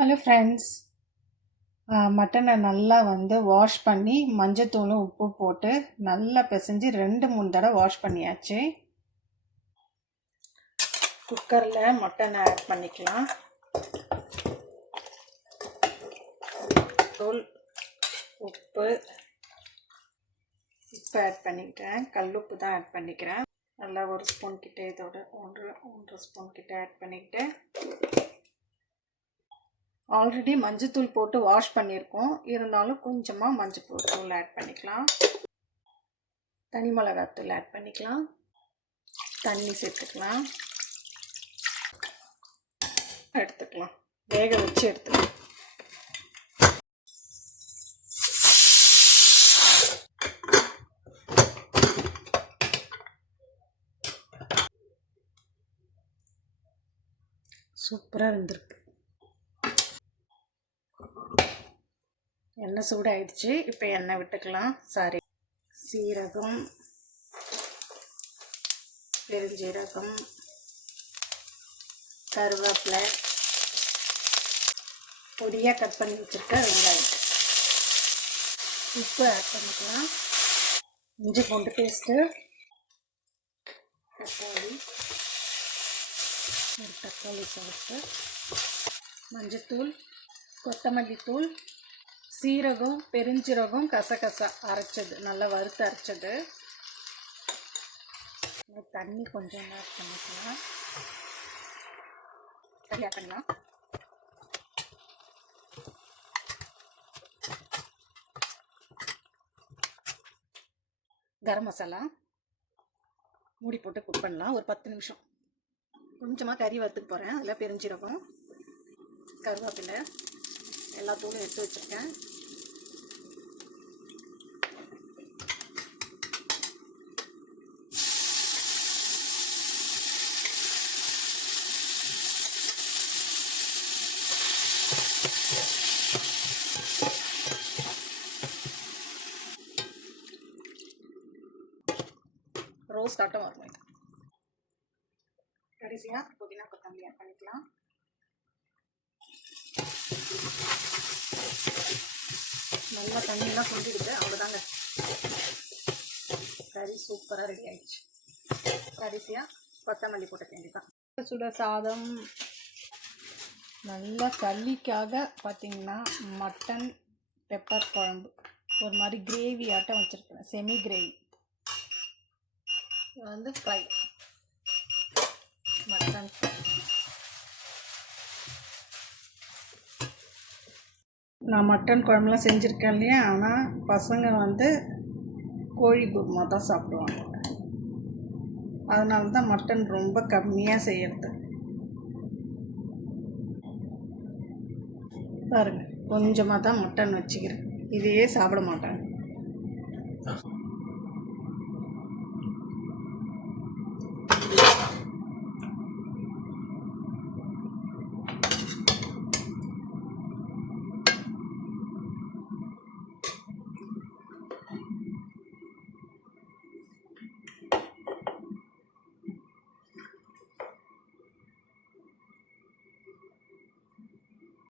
Hello friends. மட்டனை நல்லா wash பண்ணி மஞ்சத்தூளும் உப்பு போட்டு நல்லா பிசைஞ்சு 2-3 தடவை வாஷ் பண்ணியாச்சு. குக்கரில் மட்டனை ஆட் பண்ணிக்கலாம். தூள் உப்பு ஆட் பண்ணிக்கிறேன். கல்லுப்பு தான் ஆட் பண்ணிக்கிறேன். நல்லா 1 ஸ்பூன் கிட்ட, இதோட 1 ஸ்பூன் கிட்ட ஆட் பண்ணிக்கிட்டு, ஆல்ரெடி மஞ்சத்தூள் போட்டு வாஷ் பண்ணியிருக்கோம். இருந்தாலும் கொஞ்சமாக மஞ்சள் தூள் ஆட் பண்ணிக்கலாம். தனி மிளகாத்தூள் ஆட் பண்ணிக்கலாம். தண்ணி சேர்த்துக்கலாம். எடுத்துக்கலாம். வேக வச்சு எடுத்துக்கலாம். சூப்பராக இருந்திருக்கு. எண்ணெய் சூடாயிடுச்சு. இப்போ எண்ணெய் விட்டுக்கலாம். சீரகம், பெருஞ்சீரகம், கருவேப்பிலை, பொடியாக கட் பண்ணி வச்சுருக்க வெங்காயம், உப்பு ஆட் பண்ணிக்கலாம். இஞ்சி பூண்டு பேஸ்ட்டு, தக்காளி சாஸு, மஞ்சத்தூள், கொத்தமல்லி தூள், சீரகம், பெருஞ்சீரகம், கசகசா அரைச்சது, நல்லா வறுத்து அரைச்சது. தண்ணி கொஞ்சம் ஆட் பண்ணிக்கலாம். தண்ணி ஆட் பண்ணலாம். கரம் மசாலா மூடி போட்டு குக் பண்ணலாம். ஒரு 10 நிமிஷம். கொஞ்சமாக கறி வறுத்துக்கு போகிறேன். அதில் பெருஞ்சீரகம், கருவேப்பிலை, எல்லா தூளும் எடுத்து வச்சுருக்கேன். ரோஸ்ட் ஆட்டம் வரணும். கடைசியாக புதினா கொத்தமல்லி ஆட் பண்ணிக்கலாம். நல்லா தண்ணியெல்லாம் சுண்டிடுது. அவ்வளோதாங்க, கறி சூப்பராக ரெடி ஆயிடுச்சு. கடைசியாக கொத்தமல்லி போட்ட வேண்டியதான். சுட சாதம், நல்லா சளிக்காக பார்த்தீங்கன்னா மட்டன் பெப்பர் குழம்பு ஒரு மாதிரி கிரேவி ஆட்டம் வச்சுருக்கேன். Semi gravy. Fry, mutton fry. நான் மட்டன் குழம்புலாம் செஞ்சுருக்கேன் இல்லையா, ஆனால் பசங்க கோழி குருமா தான் சாப்பிடுவாங்க. அதனால தான் மட்டன் ரொம்ப கம்மியாக செய்கிறது. பாருங்கள், கொஞ்சமாக தான் மட்டன் வச்சுக்கிறேன். இதையே சாப்பிட மாட்டாங்க.